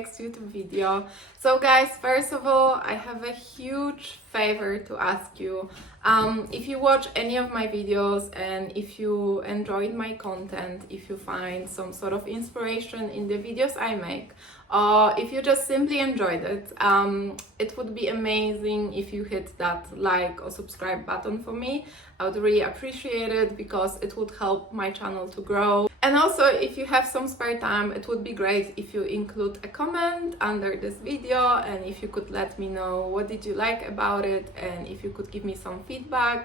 next YouTube video. So guys, first of all, I have a huge favor to ask you. If you watch any of my videos and if you enjoyed my content, if you find some sort of inspiration in the videos I make, or if you just simply enjoyed it, it would be amazing if you hit that like or subscribe button for me. I would really appreciate it because it would help my channel to grow. And also, if you have some spare time, it would be great if you include a comment under this video, and if you could let me know what did you like about it, and if you could give me some feedback,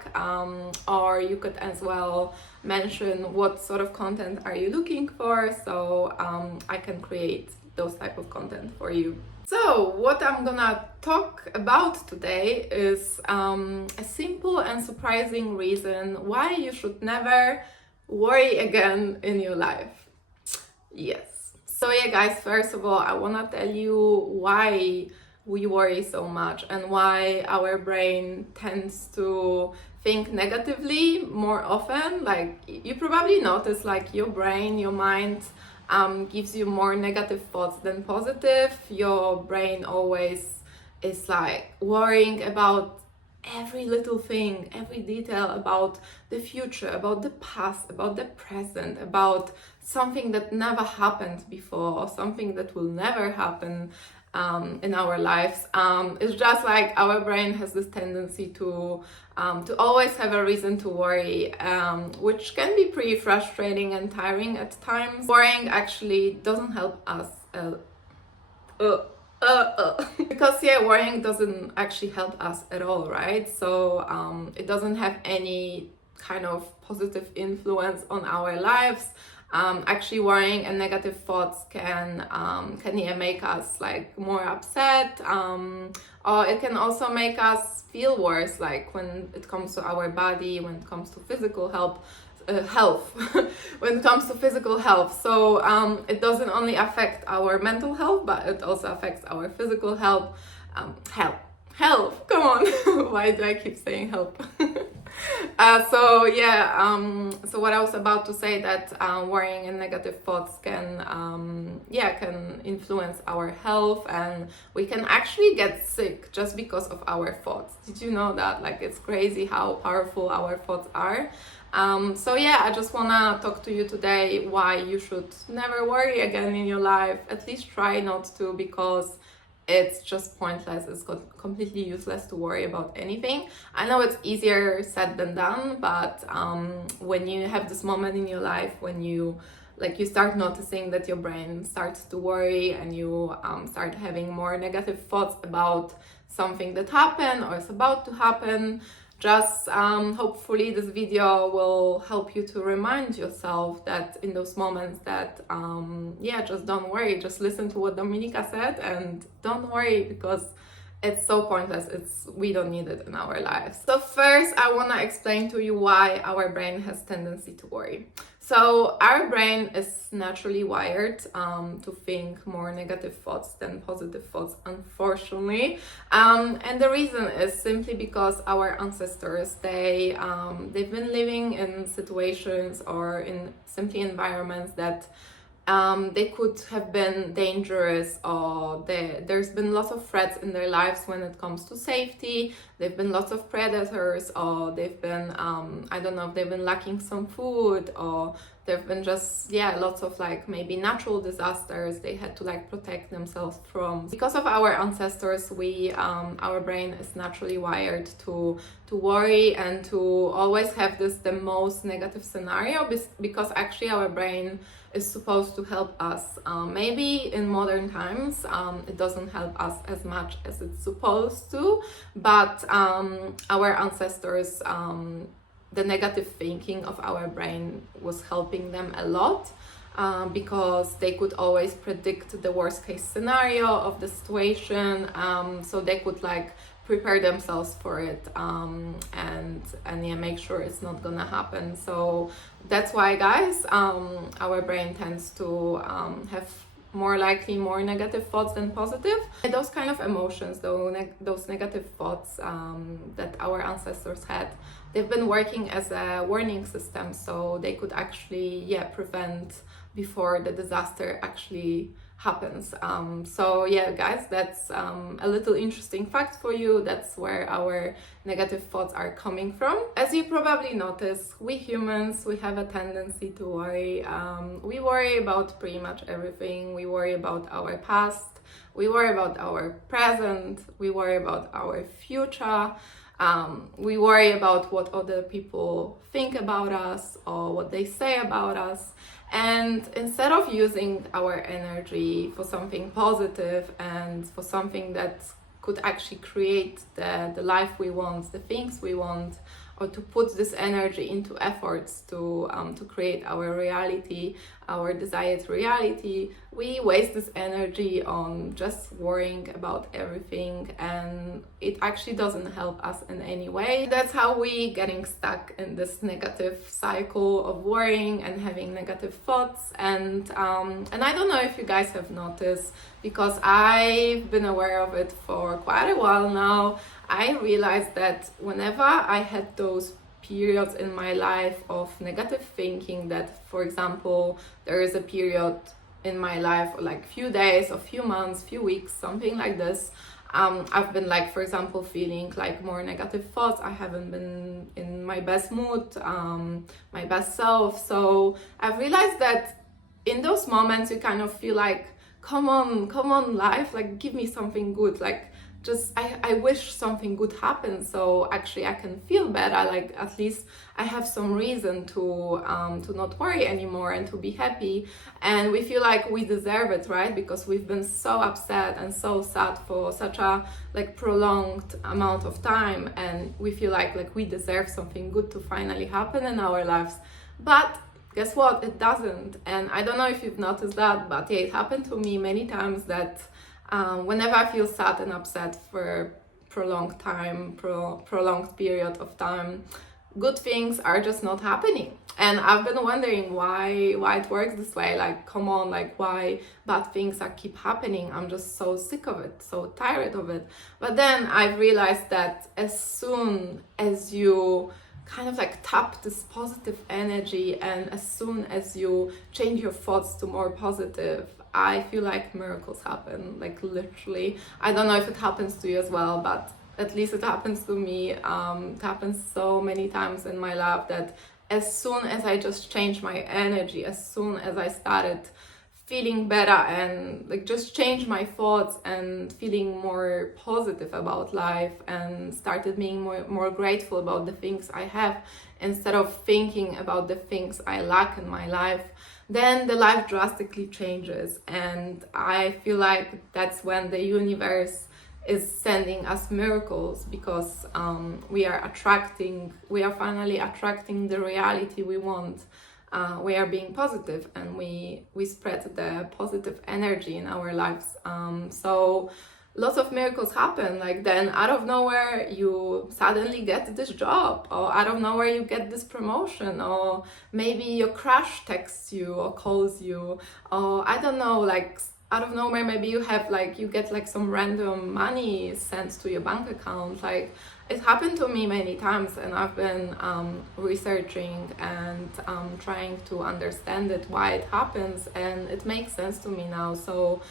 or you could as well mention what sort of content are you looking for, so I can create those type of content for you. So what I'm gonna talk about today is a simple and surprising reason why you should never worry again in your life. Yes. So yeah guys, first of all, I wanna tell you why we worry so much and why our brain tends to think negatively more often. Like, you probably notice, like, your brain, your mind gives you more negative thoughts than positive. Your brain always is like worrying about every little thing, every detail about the future, about the past, about the present, about something that never happened before or something that will never happen in our lives. It's just like our brain has this tendency to always have a reason to worry, which can be pretty frustrating and tiring at times. Worrying actually doesn't help us because worrying doesn't actually help us at all, right? So it doesn't have any kind of positive influence on our lives. Actually, worrying and negative thoughts can make us like more upset, or it can also make us feel worse, like when it comes to our body, when it comes to physical health. When it comes to physical health. So it doesn't only affect our mental health, but it also affects our physical health. Health, come on. Why do I keep saying health? So what I was about to say, that worrying and negative thoughts can influence our health, and we can actually get sick just because of our thoughts. Did you know that? Like, it's crazy how powerful our thoughts are. I just wanna talk to you today why you should never worry again in your life. At least try not to, because it's just pointless. It's completely useless to worry about anything. I know it's easier said than done, but when you have this moment in your life when you start noticing that your brain starts to worry and you start having more negative thoughts about something that happened or is about to happen, just hopefully this video will help you to remind yourself that in those moments that just don't worry. Just listen to what Dominika said and don't worry, because it's so pointless. We don't need it in our lives. So first, I want to explain to you why our brain has tendency to worry. So our brain is naturally wired to think more negative thoughts than positive thoughts, unfortunately. And the reason is simply because our ancestors, they've been living in situations or in simply environments that they could have been dangerous, or there's been lots of threats in their lives when it comes to safety. They've been lots of predators, or they've been I don't know if they've been lacking some food, or there've been just lots of like maybe natural disasters they had to like protect themselves from. Because of our ancestors, our brain is naturally wired to worry and to always have the most negative scenario, because actually our brain is supposed to help us. Maybe in modern times it doesn't help us as much as it's supposed to, but our ancestors, the negative thinking of our brain was helping them a lot, because they could always predict the worst case scenario of the situation, so they could like prepare themselves for it, and make sure it's not gonna happen. So that's why, guys, our brain tends to have more likely more negative thoughts than positive. And those kind of emotions, those negative thoughts that our ancestors had, they've been working as a warning system, so they could actually prevent before the disaster actually happens. So yeah, guys, that's a little interesting fact for you. That's where our negative thoughts are coming from. As you probably notice, we humans, we have a tendency to worry. We worry about pretty much everything. We worry about our past, we worry about our present, we worry about our future. We worry about what other people think about us or what they say about us. And instead of using our energy for something positive and for something that could actually create the life we want, the things we want, or to put this energy into efforts to create our reality, our desired reality, we waste this energy on just worrying about everything, and it actually doesn't help us in any way. That's how we getting stuck in this negative cycle of worrying and having negative thoughts. And I don't know if you guys have noticed, because I've been aware of it for quite a while now. I realized that whenever I had those periods in my life of negative thinking, that for example there is a period in my life, like few days or few months, few weeks, something like this, I've been like, for example, feeling like more negative thoughts. I haven't been in my best mood, my best self. So I've realized that in those moments you kind of feel like, come on life, like give me something good, like just I wish something good happens, so actually I can feel better, like at least I have some reason to not worry anymore and to be happy. And we feel like we deserve it, right? Because we've been so upset and so sad for such a like prolonged amount of time, and we feel like we deserve something good to finally happen in our lives. But guess what? It doesn't. And I don't know if you've noticed that, but yeah, it happened to me many times that whenever I feel sad and upset for prolonged period of time, good things are just not happening. And I've been wondering why it works this way. Like, come on, like why bad things are keep happening? I'm just so sick of it, so tired of it. But then I realized that as soon as you kind of like tap this positive energy, and as soon as you change your thoughts to more positive, I feel like miracles happen, like literally. I don't know if it happens to you as well, but at least it happens to me. It happens so many times in my life that as soon as I just changed my energy, as soon as I started feeling better and like just change my thoughts and feeling more positive about life and started being more grateful about the things I have instead of thinking about the things I lack in my life, then the life drastically changes. And I feel like that's when the universe is sending us miracles, because we are finally attracting the reality we want. We are being positive, and we spread the positive energy in our lives. So lots of miracles happen. Like then out of nowhere you suddenly get this job, or out of nowhere you get this promotion, or maybe your crush texts you or calls you, or I don't know, like out of nowhere maybe you get like some random money sent to your bank account. Like it happened to me many times, and I've been researching and trying to understand it, why it happens, and it makes sense to me now. So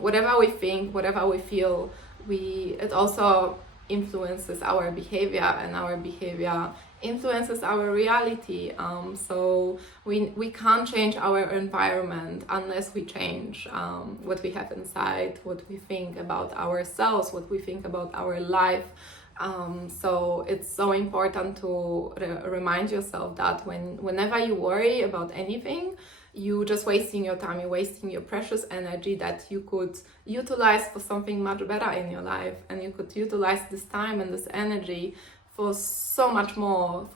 whatever we think, whatever we feel, it also influences our behavior, and our behavior influences our reality. So we can't change our environment unless we change what we have inside, what we think about ourselves, what we think about our life. So it's so important to remind yourself that whenever you worry about anything, you just wasting your time, you're wasting your precious energy that you could utilize for something much better in your life, and you could utilize this time and this energy for so much more,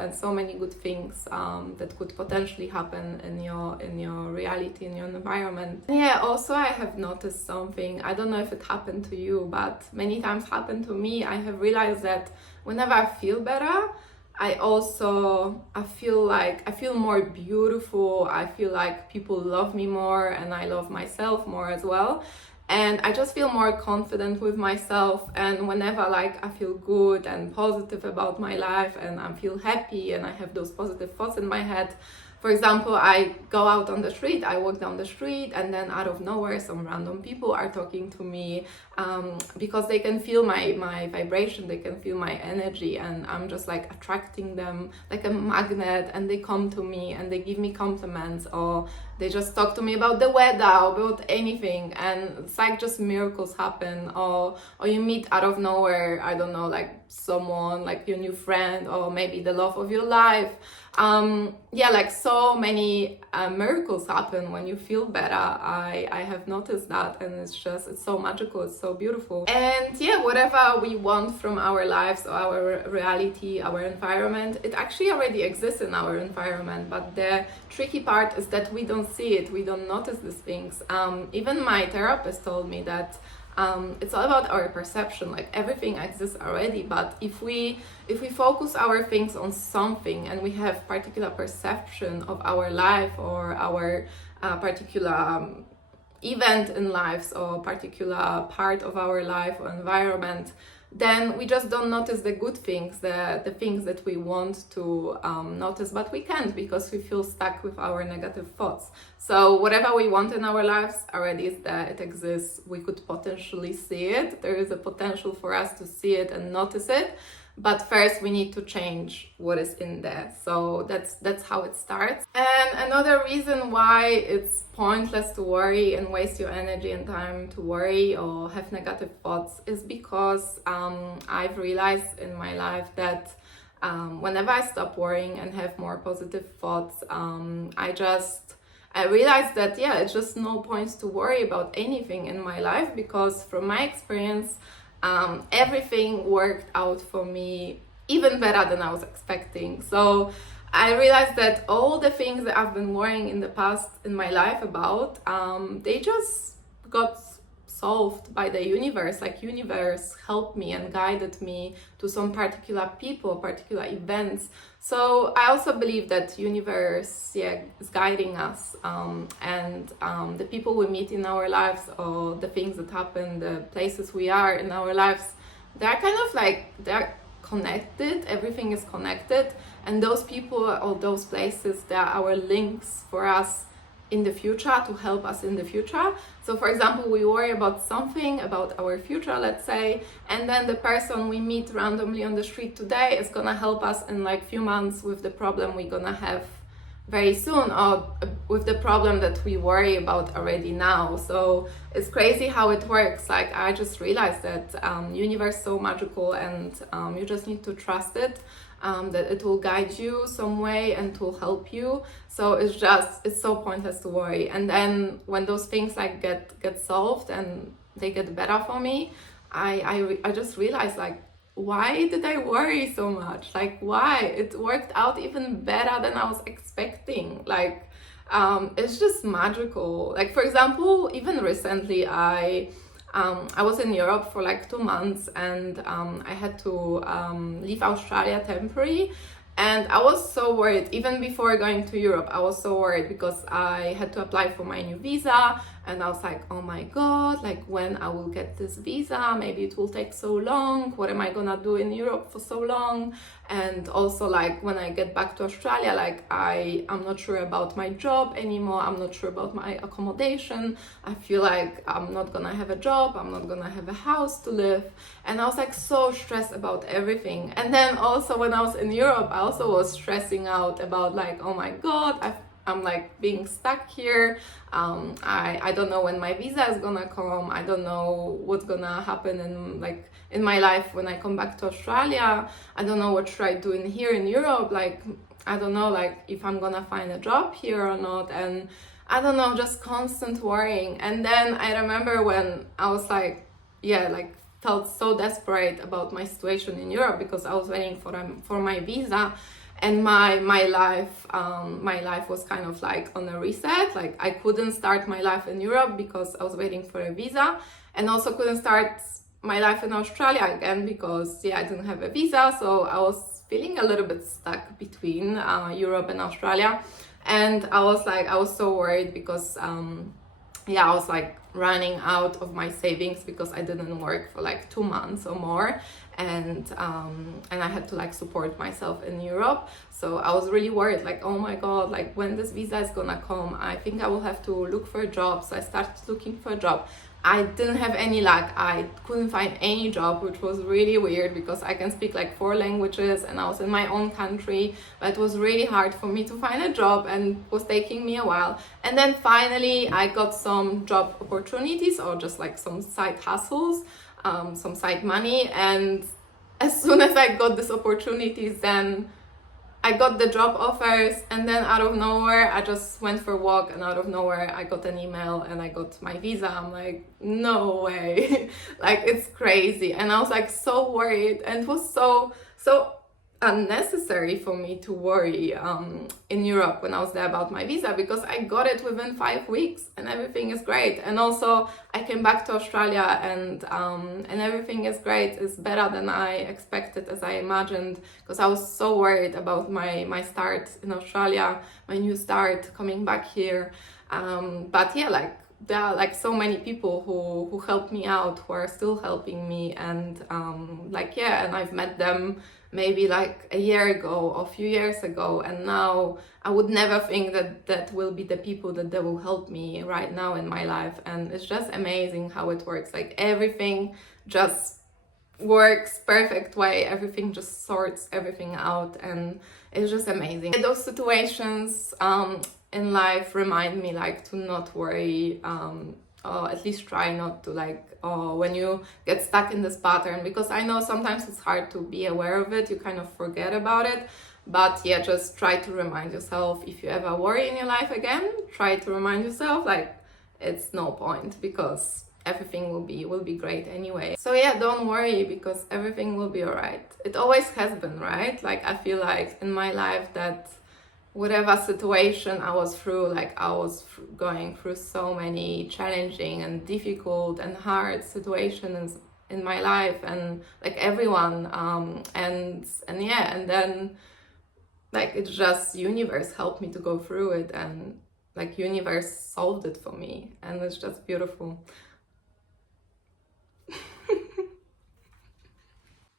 and so many good things that could potentially happen in your reality, in your environment. And yeah, also I have noticed something. I don't know if it happened to you, but many times happened to me. I have realized that whenever I feel better, I feel more beautiful. I feel like people love me more, and I love myself more as well. And I just feel more confident with myself. And whenever like I feel good and positive about my life, and I feel happy, and I have those positive thoughts in my head, For example, I go out on the street, I walk down the street, and then out of nowhere, some random people are talking to me, because they can feel my vibration, they can feel my energy, and I'm just like attracting them like a magnet, and they come to me and they give me compliments, or they just talk to me about the weather, about anything, and it's like just miracles happen. Or you meet out of nowhere, I don't know, like someone, like your new friend, or maybe the love of your life. Yeah, like so many miracles happen when you feel better. I have noticed that, and it's so magical, it's so beautiful. And yeah, whatever we want from our lives or our reality, our environment, it actually already exists in our environment, but the tricky part is that we don't see it, we don't notice these things. Even my therapist told me that it's all about our perception, like everything exists already, but if we focus our things on something and we have particular perception of our life or our particular event in lives or particular part of our life or environment, then we just don't notice the good things, the things that we want to notice, but we can't because we feel stuck with our negative thoughts. So whatever we want in our lives already is there, it exists, we could potentially see it, there is a potential for us to see it and notice it, but first we need to change what is in there. So that's how it starts. And another reason why it's pointless to worry and waste your energy and time to worry or have negative thoughts is because I've realized in my life that whenever I stop worrying and have more positive thoughts, I realized that it's just no point to worry about anything in my life, because from my experience, everything worked out for me even better than I was expecting. So I realized that all the things that I've been worrying in the past in my life about, they just got solved by the universe. Like universe helped me and guided me to some particular people, particular events. So I also believe that universe is guiding us, and the people we meet in our lives or the things that happen, the places we are in our lives, they're kind of like, they're connected, everything is connected, and those people or those places, they are our links for us in the future, to help us in the future. So for example, we worry about something, about our future, let's say, and then the person we meet randomly on the street today is gonna help us in like few months with the problem we're gonna have very soon, or with the problem that we worry about already now. So it's crazy how it works. Like I just realized that universe is so magical, and you just need to trust it, that it will guide you some way and it will help you. So it's so pointless to worry. And then when those things like get solved and they get better for me, I just realized, like, why did I worry so much? Like, why? It worked out even better than I was expecting. Like, it's just magical. Like, for example, even recently, I was in Europe for like 2 months, and I had to leave Australia temporary. And I was so worried, even before going to Europe, I was so worried because I had to apply for my new visa, and I was like, oh my God, like when I will get this visa, maybe it will take so long, what am I gonna do in Europe for so long? And also like when I get back to Australia, like I'm not sure about my job anymore, I'm not sure about my accommodation, I feel like I'm not gonna have a job, I'm not gonna have a house to live, and I was like so stressed about everything. And then also when I was in Europe, I also was stressing out about like, oh my God, I'm like being stuck here. I don't know when my visa is gonna come. I don't know what's gonna happen in my life when I come back to Australia. I don't know what should I do in here in Europe. Like, I don't know like if I'm gonna find a job here or not. And I don't know, just constant worrying. And then I remember when I was like, felt so desperate about my situation in Europe because I was waiting for my visa. And my life was kind of like on a reset. Like I couldn't start my life in Europe because I was waiting for a visa, and also couldn't start my life in Australia again because I didn't have a visa. So I was feeling a little bit stuck between Europe and Australia, and I was so worried because I was like running out of my savings because I didn't work for like 2 months or more, and I had to like support myself in Europe. So I was really worried, like, oh my god, like when this visa is gonna come, I think I will have to look for a job. So I started looking for a job. I didn't have any luck. I couldn't find any job, which was really weird because I can speak like 4 languages and I was in my own country, but it was really hard for me to find a job and it was taking me a while. And then finally I got some job opportunities, or just like some side hustles, some side money. And as soon as I got these opportunities, then I got the job offers, and then out of nowhere I just went for a walk, and out of nowhere I got an email and I got my visa. I'm like, no way. Like, it's crazy. And I was like so worried, and it was so unnecessary for me to worry in Europe when I was there about my visa, because I got it within 5 weeks and everything is great. And also I came back to Australia, and everything is great. It's better than I expected, as I imagined, because I was so worried about my start in Australia, my new start coming back here. But yeah, like, there are like so many people who helped me out, who are still helping me, and like, yeah, and I've met them maybe like a year ago or a few years ago, and now I would never think that will be the people that will help me right now in my life. And it's just amazing how it works. Like, everything just works perfect way, everything just sorts everything out, and it's just amazing. Those situations in life remind me like to not worry, or at least try not to, like, when you get stuck in this pattern, because I know sometimes it's hard to be aware of it, you kind of forget about it. But yeah, just try to remind yourself, if you ever worry in your life again, try to remind yourself like it's no point, because everything will be great anyway. So yeah, don't worry, because everything will be all right. It always has been, right? Like, I feel like in my life that whatever situation I was through, like, I was going through so many challenging and difficult and hard situations in my life, and like everyone, and yeah, and then like, it's just universe helped me to go through it, and like universe solved it for me, and it's just beautiful.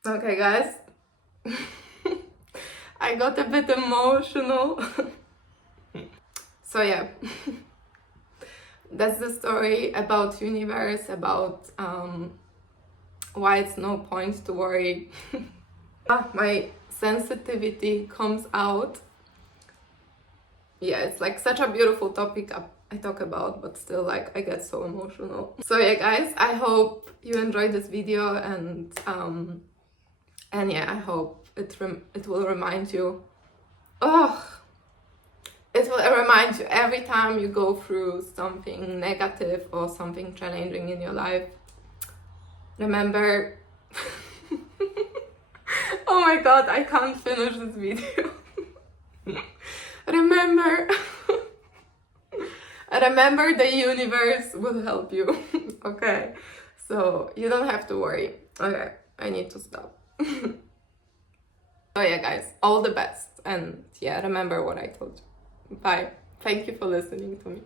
Okay, guys. I got a bit emotional. So yeah, that's the story about universe, about why it's no point to worry. My sensitivity comes out. Yeah, it's like such a beautiful topic I talk about, but still, like, I get so emotional. So yeah, guys, I hope you enjoyed this video, and yeah, I hope it will remind you. It will remind you every time you go through something negative or something challenging in your life. Remember. Oh my god, I can't finish this video. Remember. Remember, the universe will help you. Okay, so you don't have to worry. Okay, I need to stop. So yeah, guys, all the best, and yeah, remember what I told you. Bye. Thank you for listening to me.